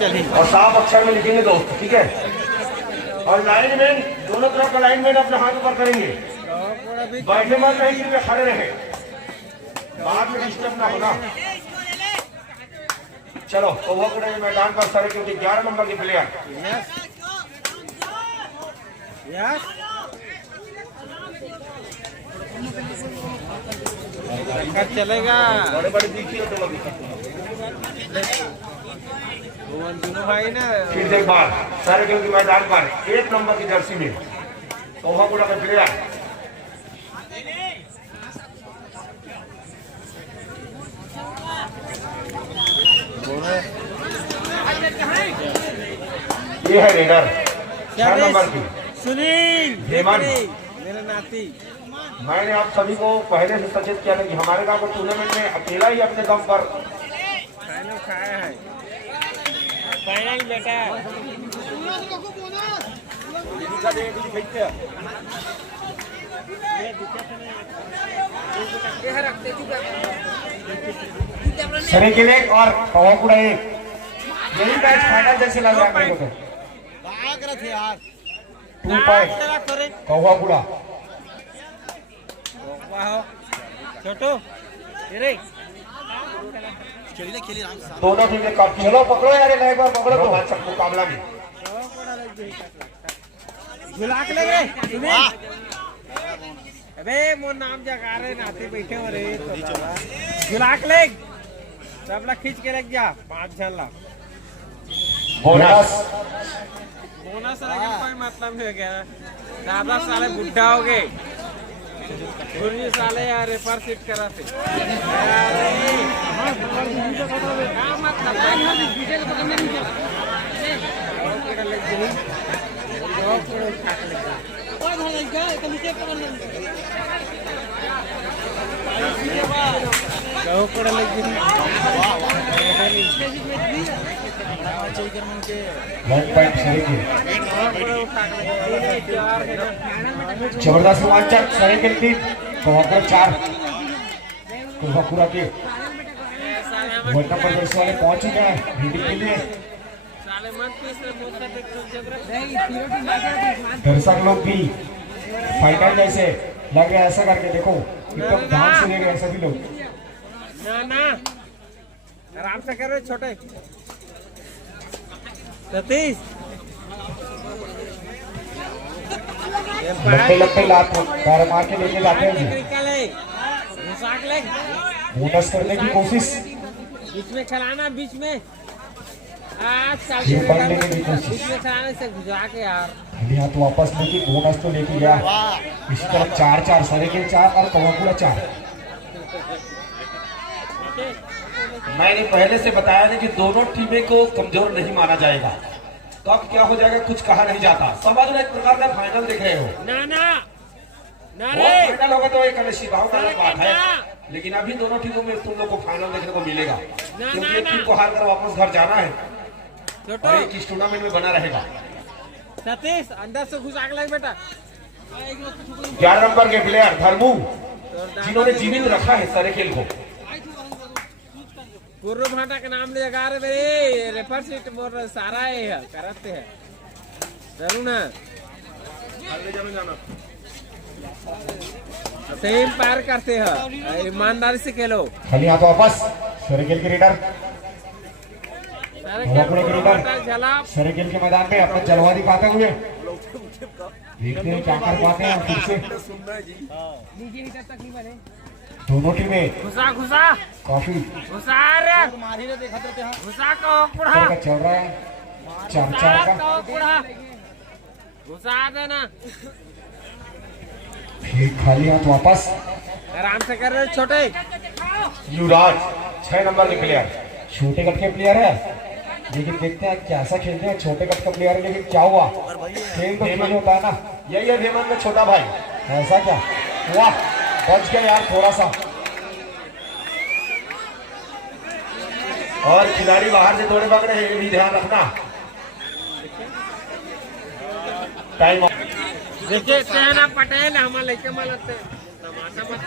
और साफ अक्षर में लिखेंगे दोस्त, ठीक है। और लाइनमैन दोनों तरफ का लाइनमैन अपने हाथ ऊपर करेंगे, बैठे मत नहीं कि खड़े रहे, बाद में डिस्टर्ब ना होना। चलो तो वो मैदान पर सर क्योंकि 11 नंबर के प्लेयर चलेगा। बड़े बड़े दिखिए तो भाई ना फिर देख बार सारे गेम के मैदान पर 1 नंबर की जर्सी में कोहागुड़ा का प्लेयर ये है रेडर 6 नंबर की सुनील हेमंत, मेरा नाती। मैंने आप सभी को पहले से सचेत किया था कि हमारे गांव को टूर्नामेंट में अकेला ही अपने दम पर फाइनल खाया है। फाइनल बेटा सरे के लिए और कोहागुड़ा एक, यही मैच फाइनल जैसे लग रहा है मेरे को। तो 2 पॉइंट कोहागुड़ा। छोटू दोनों टीमें कप चलो पकड़ो यार, एक बार पकड़ो तो अच्छा मुकाबला में झुला के लगे। अबे मोर नाम जगा रहे नाते बैठे हो रे तो झुला के ले सब ला खींच के लग जा 5 जन ला बोनस बोनस का कोई मतलब नहीं हो गया। दादा साले बुढ़ा हो गए, गुरजी साले यार रेफर सीट करा थे जबरदस्त रोमांचक सरे के टीम कोहागुड़ा 4 कोहागुड़ा के वर्ल्ड कप पर वाले पहुंच चुके हैं मीटिंग के लिए। दर्शक लोग भी फाइनल जैसे लग रहा है, ऐसा करके देखो एकदम ध्यान से देख रहे हैं सभी लोग। ना आराम से कर रहे छोटे सतीश लंबे लात पैर मार के लेके जाते हैं, बोनस करने की कोशिश, बीच में खिलाना, बीच में ये पढ़ लेने की कोशिश, बीच में खिलाने से गुजरा के यार खाली हाथ वापस लेके बोनस तो लेके गया। इस तरफ 4-4 सरे के 4 और कोहागुड़ा 4। मैंने पहले से बताया था कि दोनों टीमें को कमजोर नहीं माना जाएगा। कब क्या हो जाएगा कुछ कहा नहीं जाता। समझ लो एक प्रकार का फाइनल देख रहे हो ना फाइनल होगा तो एक अलग बात है, लेकिन अभी दोनों टीमों में तुम लोग को फाइनल देखने को मिलेगा क्योंकि एक टीम को हार कर वापस घर जाना है और एक इस टूर्नामेंट में बना रहेगा। सतीश अंदर से घुसा के लग बेटा। 11 नंबर के प्लेयर धर्मू जिन्होंने जीवित रखा है सारे खेल को। गुरु भाटा के नाम ले लगा रहे रेफर सीट मोर सारा है करते हैं जरूर ना सेम पार करते हैं, ईमानदारी से खेलो। खाली हाथ वापस सरेखेल के रीडर सरेखेल के मैदान में अपना जलवा दिखाते हुए देखते हैं क्या कर पाते हैं फिर से। दोनों टीमें घुसा काफी घुसा का चल रहा है 4-4 का घुसा देना। फिर खाली हाथ वापस आराम से कर रहे छोटे युवराज 6 नंबर के प्लेयर छोटे कट के प्लेयर है, लेकिन देखते हैं कैसा खेलते हैं। छोटे कट का प्लेयर है लेकिन क्या हुआ खेल तो खेल होता है ना। यही है हेमंत में छोटा भाई, ऐसा क्या वाह बच गया यार थोड़ा सा। और खिलाड़ी बाहर से थोड़े भाग रहे हैं, ये भी ध्यान रखना। टाइम पटेल हमारे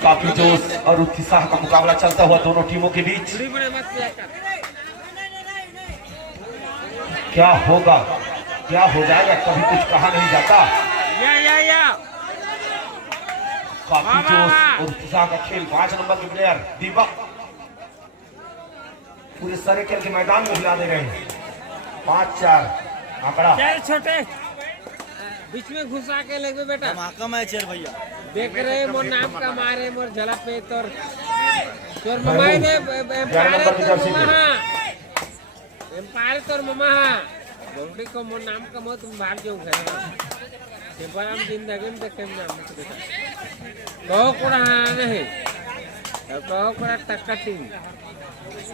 काफी जोश और उत्साह का मुकाबला चलता हुआ दोनों टीमों के बीच। क्या होगा, क्या हो जाएगा, कभी कुछ कहा नहीं जाता। या काफी जोश और उत्साह का खेल। 5 नंबर के प्लेयर दीपक पूरे सारे खेल के मैदान में हिला दे रहे हैं। 5-4 आंकड़ा। चल छोटे बीच में घुसा के लगे बेटा। धमाका मैच है भैया। देख रहे मोर नाम का मारे मोर झलक पे तोर ममाई ने एम्पायर तोर ममा बोलती को मोर नाम का मो तुम भाग जाओ घर के बार हम जिंदगी में देखे नाम बेटा कहो कोड़ा नहीं कहो कोड़ा टक्का टीम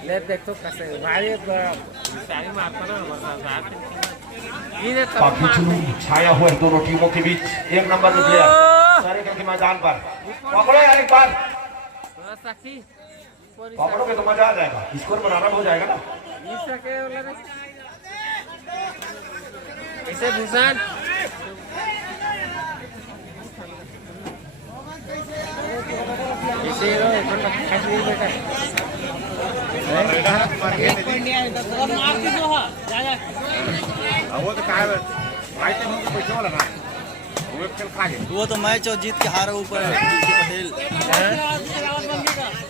ले देखो कैसे भारी सारी मारता ना हमारा ये काफी जुनून छाया हुआ है दोनों टीमों के बीच। 1 नंबर के प्लेयर सारे खेल के मैदान पर। पकड़ो यार एक बार, पकड़ोगे तो मजा आ जाएगा, स्कोर बनाना हो जाएगा ना। इसे भूषण इसे वो तो काय माहिती म्हणून पैसे वाला ना वो खेल खागे वो तो मैच और जीत के हारे ऊपर है पटेल।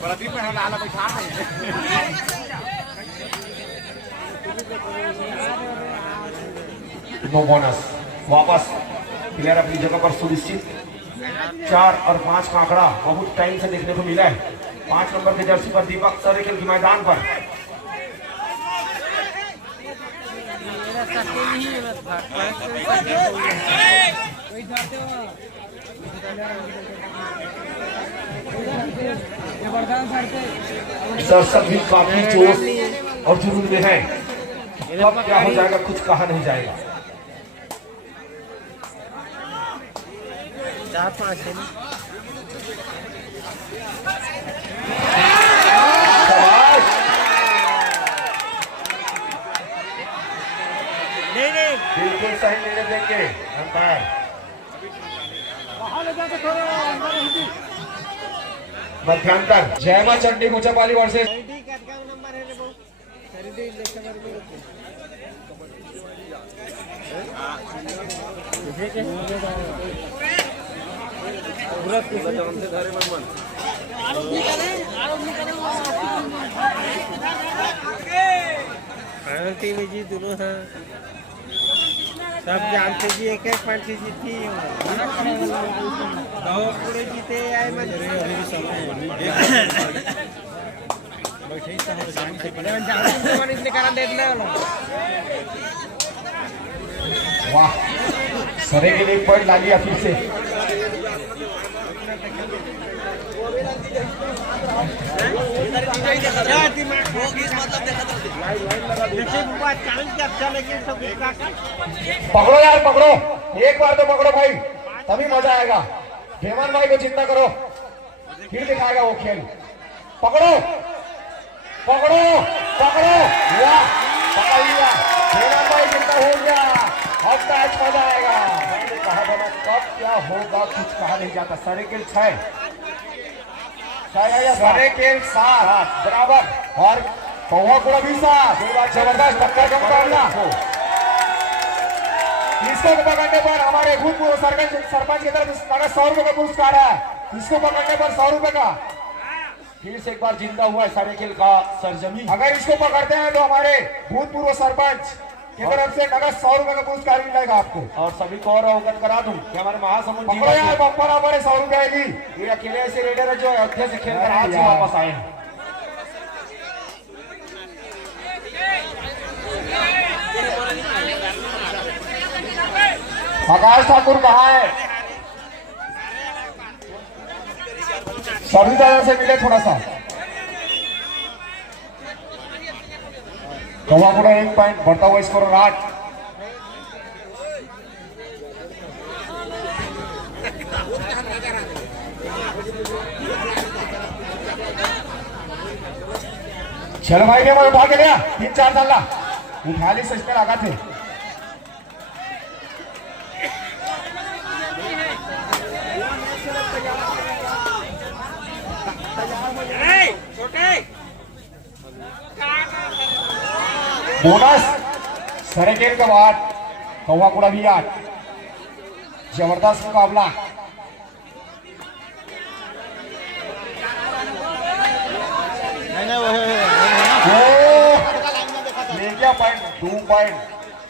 प्रदीप में आला पैसा नो बोनस। वापस प्लेयर अपनी जगह पर सुनिश्चित। 4 और 5 का आंकड़ा बहुत टाइम से देखने को मिला है। 5 नंबर के जर्सी पर दीपक सारे खेल के मैदान पर। दर्शक भी काफी जोश और जुनून में है। अब क्या हो जाएगा कुछ कहा नहीं जाएगा। 4-5 बिल्कुल सही निर्णय देंगे अंपायर। मध्यांतर जय मां चंडी मुचापाली वर्सेस टीम जी दोनों हैं सब जानते जी एक पॉइंट से जीती दो पूरे जीते आए वाह, सरे के लिए एक पॉइंट ला लिया फिर से। पकड़ो यार पकड़ो, एक बार तो पकड़ो भाई, तभी मजा आएगा। हेमंत भाई को चिंता करो, फिर दिखाएगा वो खेल। पकड़ो पकड़ो पकड़ो, वाह पकड़ लिया। हेमंत भाई चिंता हो गया, अब मैच मजा आएगा। मैंने कहा था ना कब क्या होगा कुछ कहा नहीं जाता। सारे खेल 6 सारे खेल 7 बराबर और कौवा कुड़ा भी 7। जबरदस्त टक्कर का मुकाबला। इसको पकड़ने पर हमारे भूतपूर्व सरपंच की तरफ से 100 रुपए का पुरस्कार है। इसको पकड़ने पर 100 रुपए का फिर से एक बार जिंदा हुआ है सारे खेल का सरजमी। अगर इसको पकड़ते हैं तो हमारे भूतपूर्व सरपंच की तरफ से नगद 100 रुपए का पुरस्कार मिलेगा आपको। और सभी को और अवगत करा दूं कि हमारे महासमुंद जी बम्पर हमारे 100 रुपए आएगी। ये अकेले ऐसे रेडर है जो अयोध्या से खेलकर आज ही वापस आए हैं। आकाश ठाकुर कहाँ है? सभी दादा से मिले थोड़ा सा। कौवाकुड़ा 1 पॉइंट बढ़ता हुआ स्कोर 8। चलो भाई ने उठा के लिया 3-4 डाला उठा ली सच में लगा थे। बोनस सरेकेल का 8, कौवा कुड़ा भी 8। जबरदस्त मुकाबला। नहीं वो ले गया पॉइंट, 2 पॉइंट।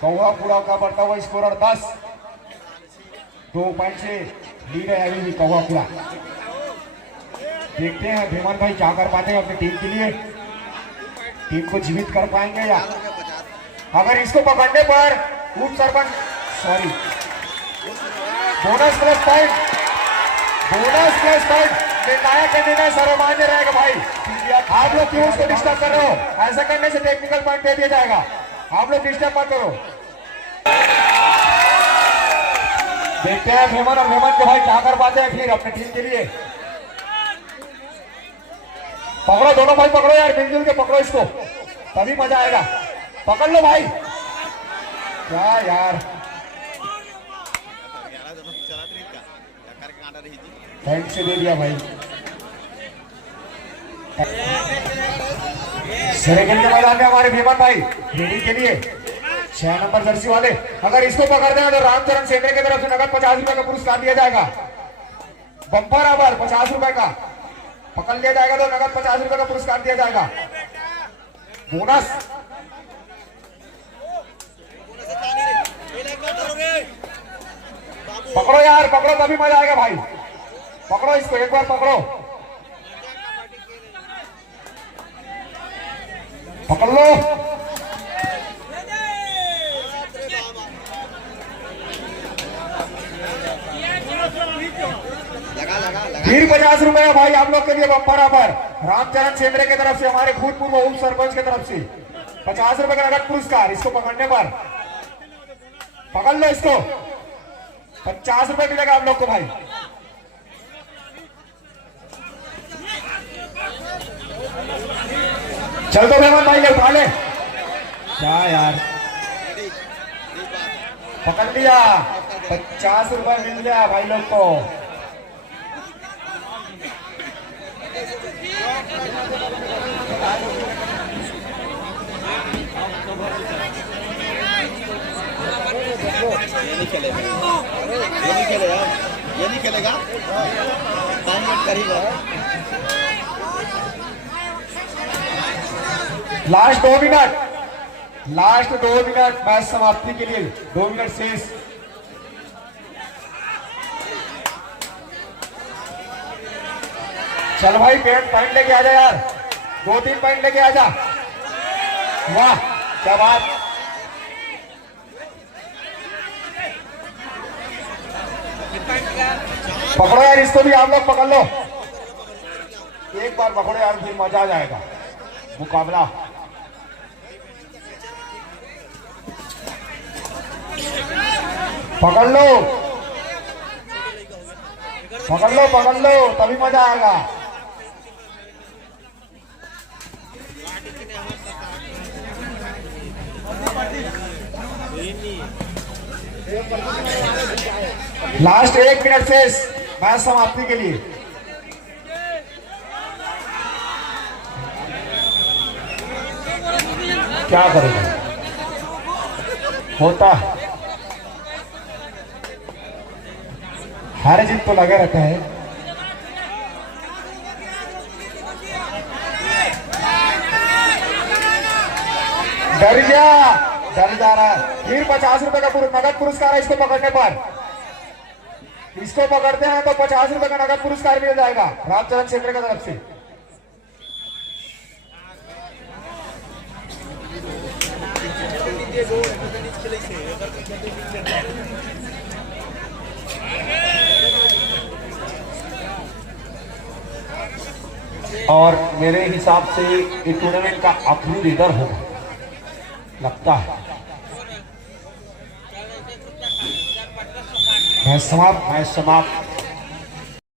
कौवा कुड़ा का बढ़ता हुआ स्कोरर 10, 2 पॉइंट से लीड है अभी भी कौवा कुड़ा। देखते हैं भेमन भाई क्या कर पाते हैं अपनी टीम के लिए, टीम को जीवित कर पाएंगे या। अगर इसको पकड़ने पर उप sarpanch sorry bonus plus point, निर्णायक का निर्णय सर्वमान्य रहेगा भाई। आप लोग क्यों उसको डिस्टर्ब कर रहे हो? ऐसा करने से टेक्निकल पॉइंट दे दिया जाएगा, आप लोग डिस्टर्ब मत करो। देखते हैं भेमन और भेमन के भाई क्या कर पाते हैं फिर अपनी टीम के लिए। पकड़ो दोनों भाई, पकड़ो यार, मिलजुल के पकड़ो इसको, तभी मजा आएगा। पकड़ लो भाई। क्या यार, थैंक से दे दिया भाई। सरेगल के मैदान में हमारे भेमन भाई रेडी के लिए 6 नंबर जर्सी वाले। अगर इसको पकड़ते हैं तो रामचरण सेंद्रे की तरफ से नगद 50 रुपए का पुरस्कार दिया जाएगा। बम्पर अवर 50 रुपए का, पकड़ लिया जाएगा तो नगद 50 रुपए का पुरस्कार दिया जाएगा। बोनस पकड़ो यार, पकड़ो तभी मजा आएगा भाई। पकड़ो इसको, एक बार पकड़ो, पकड़ लो। फिर 50 रुपए है भाई आप लोग के लिए बम्पर ऑफर रामचरण सेंद्रे की तरफ से, हमारे भूतपूर्व उप सरपंच की तरफ से 50 रुपए का नगद पुरस्कार। इसको पकड़ने पर पकड़ लो इसको, 50 रुपए मिलेगा आप लोग को भाई। चल तो मेहमान भाई उठा ले। क्या यार, पकड़ लिया, 50 रुपए मिल गया भाई लोग को। ये नहीं खेलेगा, टाइम वेट करेगा। Last 2 minute, last 2 minute match समाप्ति के लिए, 2 मिनट शेष। चल भाई पॉइंट लेके आ जा यार, 2-3 पॉइंट लेके आ जा। वाह क्या बात। पकड़ो यार इसको भी, आप लोग पकड़ लो, एक बार पकड़ो यार, फिर मजा आ जाएगा मुकाबला। पकड़ लो, पकड़ लो, पकड़ लो, तभी मजा आएगा। लास्ट 1 मिनट शेष मैच समाप्ति के लिए। क्या करेगा, होता है, हार जीत तो लगे रहते हैं। डर गया, डर जा रहा है। फिर 50 रुपए का नगद पुरस्कार है इसको पकड़ने पर। इसको पकड़ते हैं तो 50 रुपए का नगद पुरस्कार मिल जाएगा रामचरण सेंद्रे की तरफ से। और मेरे हिसाब से ये टूर्नामेंट का आखिरी लीडर होगा लगता है। मैच समाप्त, मैच समाप्त।